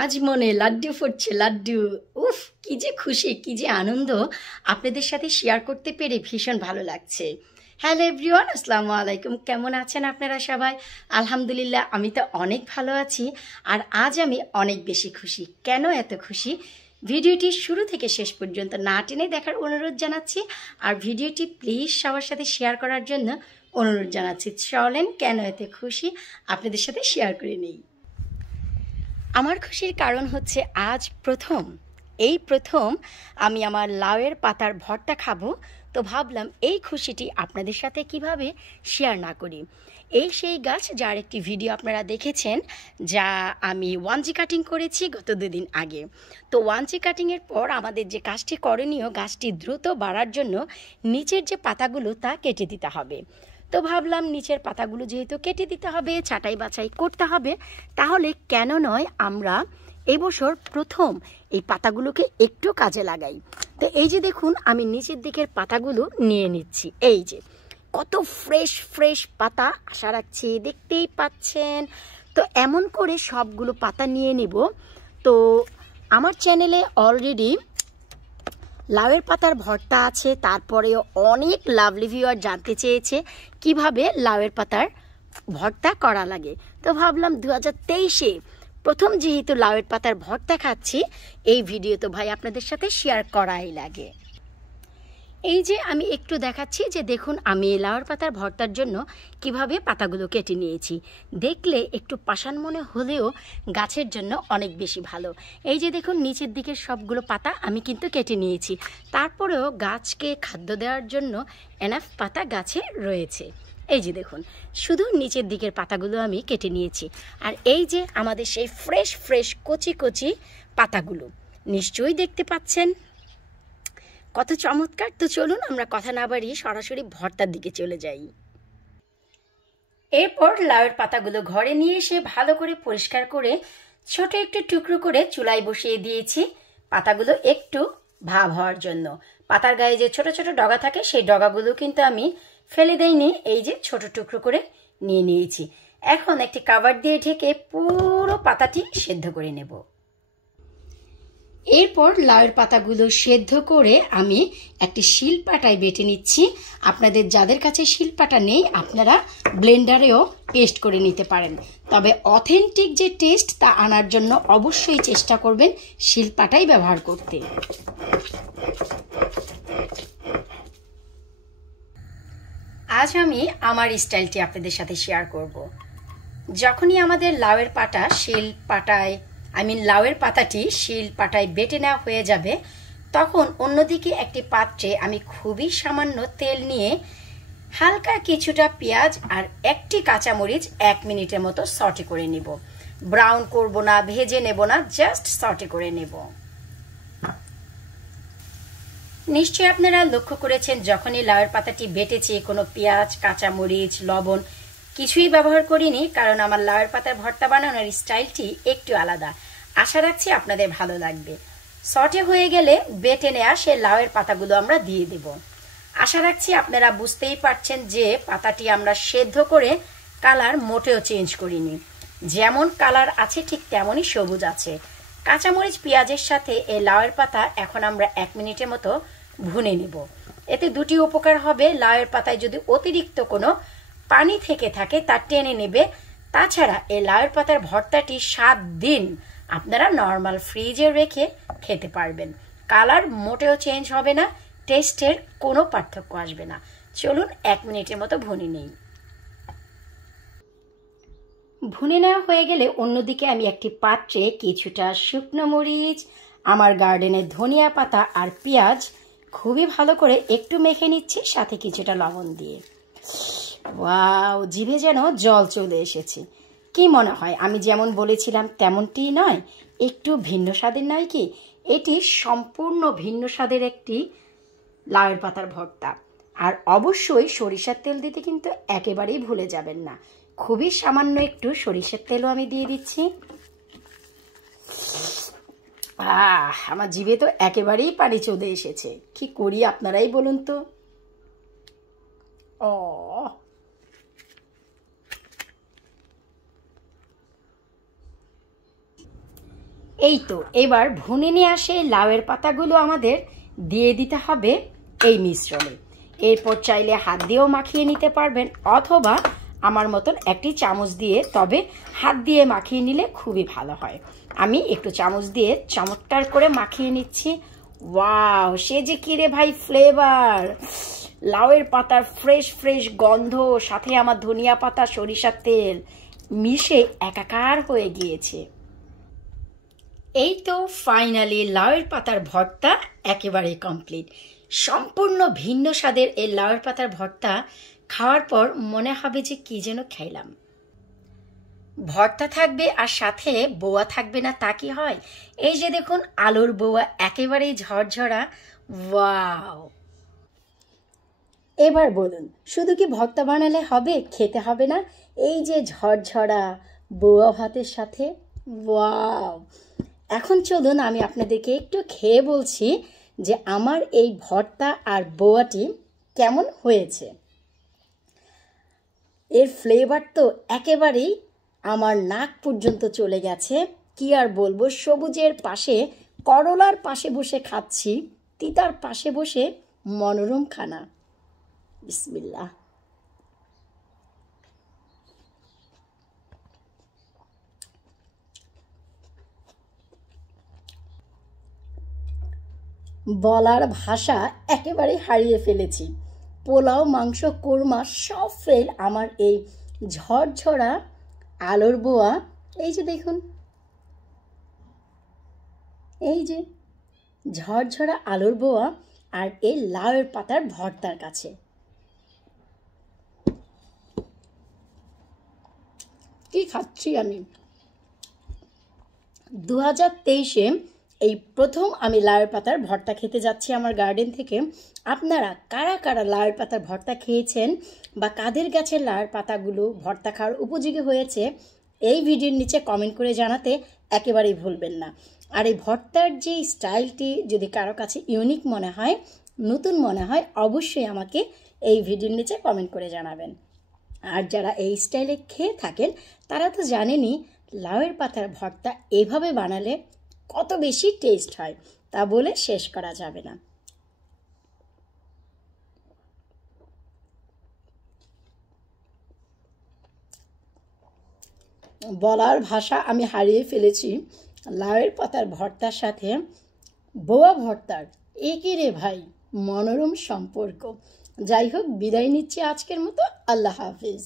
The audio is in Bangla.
আজ মনে লাড্ডু ফুটছে লাড্ডু। উফ, কি যে খুশি, কি যে আনন্দ আপনাদের সাথে শেয়ার করতে পেরে ভীষণ ভালো লাগছে। হ্যালো এভরিওয়ান, আসসালামু আলাইকুম। কেমন আছেন আপনারা সবাই? আলহামদুলিল্লাহ, আমি তো অনেক ভালো আছি। আর আজ আমি অনেক বেশি খুশি। কেন এত খুশি? ভিডিওটি শুরু থেকে শেষ পর্যন্ত না টেনে দেখার অনুরোধ জানাচ্ছি। আর ভিডিওটি প্লিজ সবার সাথে শেয়ার করার জন্য অনুরোধ জানাচ্ছি। চলেন কেন এত খুশি আপনাদের সাথে শেয়ার করে নেই। আমার খুশির কারণ হচ্ছে আজ প্রথম আমি আমার লাউয়ের পাতার ভর্তা খাবো। তো ভাবলাম এই খুশিটি আপনাদের সাথে কিভাবে শেয়ার না করি। এই সেই গাছ যার একটি ভিডিও আপনারা দেখেছেন, যা আমি 1G কাটিং করেছি গত 2 দিন আগে। তো 1G কাটিংয়ের পর আমাদের যে কাজটি করণীয়, গাছটি দ্রুত বাড়ার জন্য নিচের যে পাতাগুলো তা কেটে দিতে হবে। তো ভাবলাম নিচের পাতাগুলো যেহেতু কেটে দিতে হবে, ছাঁটাই বাছাই করতে হবে, তাহলে কেন নয় আমরা এবছর প্রথম এই পাতাগুলোকে একটু কাজে লাগাই। তো এই যে দেখুন, আমি নিচের দিকের পাতাগুলো নিয়ে নিচ্ছি। এই যে কত ফ্রেশ পাতা, আশা রাখছি দেখতেই পাচ্ছেন। তো এমন করে সবগুলো পাতা নিয়ে নিব। তো আমার চ্যানেলে অলরেডি লাউয়ের পাতার ভর্তা আছে, তারপরেও অনেক লাভলি ভিউয়ার জানতে চেয়েছে কিভাবে লাউয়ের পাতার ভর্তা করা লাগে। তো ভাবলাম 2023-এ প্রথম যেহেতু লাউয়ের পাতার ভর্তা খাচ্ছি, এই ভিডিও তো ভাই আপনাদের সাথে শেয়ার করাই লাগে। এই যে আমি একটু দেখাচ্ছি যে দেখুন আমি লাউয়ের পাতার ভর্তার জন্য কিভাবে পাতাগুলো কেটে নিয়েছি। দেখলে একটু পাষাণ মনে হলেও গাছের জন্য অনেক বেশি ভালো। এই যে দেখুন নিচের দিকের সবগুলো পাতা আমি কিন্তু কেটে নিয়েছি, তারপরেও গাছকে খাদ্য দেওয়ার জন্য এনাফ পাতা গাছে রয়েছে। এই যে দেখুন শুধু নিচের দিকের পাতাগুলো আমি কেটে নিয়েছি। আর এই যে আমাদের সেই ফ্রেশ কচি পাতাগুলো নিশ্চয়ই দেখতে পাচ্ছেন কত চমৎকার। তো চলুন আমরা কথা না বাড়িয়ে সরাসরি ভর্তার দিকে চলে যাই। এরপর লাউয়ের পাতাগুলো ঘরে নিয়ে এসে ভালো করে পরিষ্কার করে ছোট একটু টুকরো করে চুলায় বসিয়ে দিয়েছি, পাতাগুলো একটু ভাপ হওয়ার জন্য। পাতার গায়ে যে ছোট ছোট ডগা থাকে সেই ডগাগুলো কিন্তু আমি ফেলে দেইনি, এই যে ছোট টুকরো করে নিয়ে নিয়েছি। এখন একটি কভার দিয়ে ঢেকে পুরো পাতাটি সেদ্ধ করে নেব। এরপর লাউয়ের পাতাগুলো সেদ্ধ করে আমি একটি শিলপাটায় বেটে নিচ্ছি। আপনাদের যাদের কাছে শিলপাটা নেই আপনারা ব্লেন্ডারেও পেস্ট করে নিতে পারেন, তবে অথেন্টিক যে টেস্ট তা আনার জন্য অবশ্যই চেষ্টা করবেন শিলপাটাই ব্যবহার করতে। আজ আমি আমার স্টাইলটি আপনাদের সাথে শেয়ার করব। যখনই আমাদের লাউয়ের পাতাটি শিল পাটায় বেটে নেওয়া হয়ে যাবে, তখন অন্যদিকে একটি পাত্রে আমি খুবই সামান্য তেল নিয়ে হালকা কিছুটা পেঁয়াজ আর একটি কাঁচামরিচ 1 মিনিটের মতো সটে করে নেব। ব্রাউন করব না, ভেজে নেব না, জাস্ট সটে করে নেব। নিশ্চয়ই আপনারা লক্ষ্য করেছেন যখনই লাউয়ের পাতাটি বেটেছি কোনো পেঁয়াজ, কাঁচামরিচ, লবণ কিছুই ব্যবহার করিনি, কারণ আমার লাউয়ের পাতার ভর্তা বানানোর স্টাইলটি একটু আলাদা। আশা রাখছি আপনাদের ভালো লাগবে। সটে হয়ে গেলে বেটে নেওয়া সেই লাউয়ের পাতাগুলো আমরা দিয়ে দেব। আশা রাখছি আপনারা বুঝতেই পারছেন যে পাতাটি আমরা সেদ্ধ করে কালার মোটেও চেঞ্জ করিনি, যেমন কালার আছে ঠিক তেমনই সবুজ আছে। কাঁচামরিচ পেঁয়াজের সাথে এই লাউয়ের পাতা এখন আমরা 1 মিনিটের মতো ভুনে নেব। এতে দুটি উপকার হবে, লাউয়ের পাতায় যদি অতিরিক্ত কোনো পানি থেকে থাকে তা টেনে নেবে। তাছাড়া এই লাউয়ের পাতার ভর্তাটি 7 দিন আপনারা নর্মাল ফ্রিজে রেখে খেতে পারবেন। কালার মোটেও চেঞ্জ হবে না, টেস্টের কোনো পার্থক্য আসবে না। চলুন 1 মিনিটের মতো ভুনে নেই। ভুনে নেওয়া হয়ে গেলে অন্যদিকে আমি একটি পাত্রে কিছুটা শুকনো মরিচ, আমার গার্ডেনের ধনিয়া পাতা আর পেঁয়াজ খুবই ভালো করে একটু মেখে নিচ্ছি, সাথে কিছুটা লবণ দিয়ে। ওয়াও, জিভে যেন জল চলে এসেছে। কি মনে হয় আমি যেমন বলেছিলাম তেমনটি নয়? একটু ভিন্ন স্বাদের নয় কি? এটি সম্পূর্ণ ভিন্ন স্বাদের একটি লাউয়ের পাতার ভর্তা। আর অবশ্যই সরিষার তেল দিতে কিন্তু একেবারেই ভুলে যাবেন না। খুবই সামান্য একটু সরিষার তেলও আমি দিয়ে দিচ্ছি। আমার জিভে তো একেবারেই পানি চলে এসেছে। কি করি আপনারাই বলুন তো। এই তো এবার ভুনে নিয়ে আসে লাউয়ের পাতাগুলো আমাদের দিয়ে দিতে হবে এই মিশ্রণে। এরপর চাইলে হাত দিয়েও মাখিয়ে নিতে পারবেন, অথবা আমার মতন একটি চামচ দিয়ে, তবে হাত দিয়ে মাখিয়ে নিলে খুবই ভালো হয়। আমি একটু চামচ দিয়ে চমৎকার করে মাখিয়ে নিচ্ছি। ওয়াও, সে যে কি রে ভাই ফ্লেভার! লাউয়ের পাতার ফ্রেশ ফ্রেশ গন্ধ, সাথে আমার ধনিয়া পাতা, সরিষার তেল মিশে একাকার হয়ে গিয়েছে। এই তো ফাইনালি লাউয়ের পাতার ভর্তা একেবারে কমপ্লিট। সম্পূর্ণ ভিন্ন স্বাদের এই লাউয়ের পাতার ভর্তা খাওয়ার পর মনে হবে যে কি যেন খাইলাম। ভর্তা থাকবে আর সাথে বোয়া থাকবে না তা কি হয়? এই যে দেখুন আলুর বোয়া একেবারেই ঝরঝরা। ওয়াও! এবার বলুন, শুধু কি ভর্তা বানালে হবে, খেতে হবে না? এই যে ঝরঝরা বোয়া ভাতের সাথে, ওয়াও! এখন চলুন আমি আপনাদেরকে একটু খেয়ে বলছি যে আমার এই ভর্তা আর বোয়াটি কেমন হয়েছে। এর ফ্লেভার তো একেবারেই আমার নাক পর্যন্ত চলে গেছে। কি আর বলবো, সবুজের পাশে, করলার পাশে বসে খাচ্ছি, তিতার পাশে বসে মনোরম খানা। বিসমিল্লাহ। বলার ভাষা একেবারে হারিয়ে ফেলেছি। পোলাও, মাংস, কোরমা সব ফেল আমার এই ঝরঝরা আলুর বোয়া। এই যে দেখুন, এই যে ঝরঝরা আলুর বোয়া আর এই লাউয়ের পাতার ভর্তার কাছে। কি খাচ্ছি আমি! 2023-এ এই প্রথম আমি লাউয়ের পাতার ভর্তা খেতে যাচ্ছি আমার গার্ডেন থেকে। আপনারা কারা কারা লাউয়ের পাতার ভর্তা খেয়েছেন বা কাদের গাছের লাউয়ের পাতাগুলো ভর্তা খাওয়ার উপযোগী হয়েছে, এই ভিডিওর নিচে কমেন্ট করে জানাতে একেবারেই ভুলবেন না। আর এই ভর্তার যে স্টাইলটি যদি কারো কাছে ইউনিক মনে হয়, নতুন মনে হয়, অবশ্যই আমাকে এই ভিডিওর নিচে কমেন্ট করে জানাবেন। আর যারা এই স্টাইলে খেয়ে থাকেন তারা তো জানেনই লাউয়ের পাতার ভর্তা এভাবে বানালে কত বেশি টেস্ট হয়, তা বলে শেষ করা যাবে না। বলার ভাষা আমি হারিয়ে ফেলেছি। লাউয়ের পাতার ভর্তার সাথে বোয়া ভর্তার একই রে ভাই মনোরম সম্পর্ক। যাই হোক, বিদায় নিচ্ছি আজকের মতো। আল্লাহ হাফিজ।